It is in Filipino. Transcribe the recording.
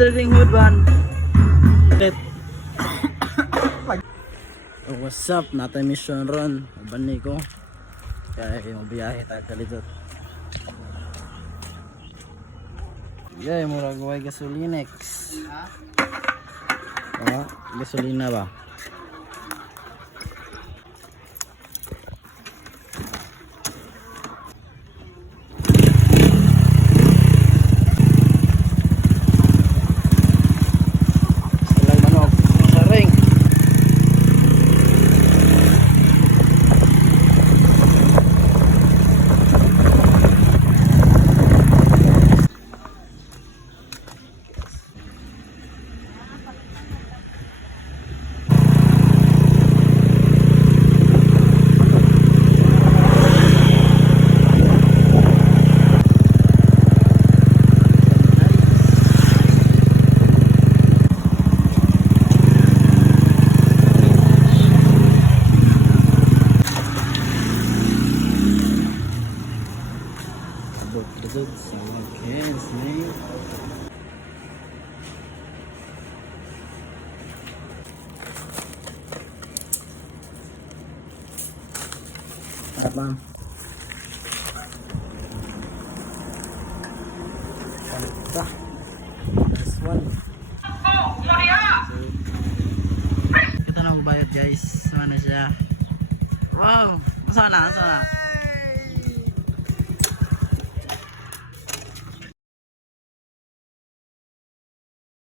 daling hudban. Oh, what's up? Natay mission ron. Bani ko. Kaya mabiyahe tayo kalitot. Yay, murag way gasolinex. Ah, gasolina ba? Apa? Dah. This one. Kita na magbayad guys. Mana siya? Wow! Asa na?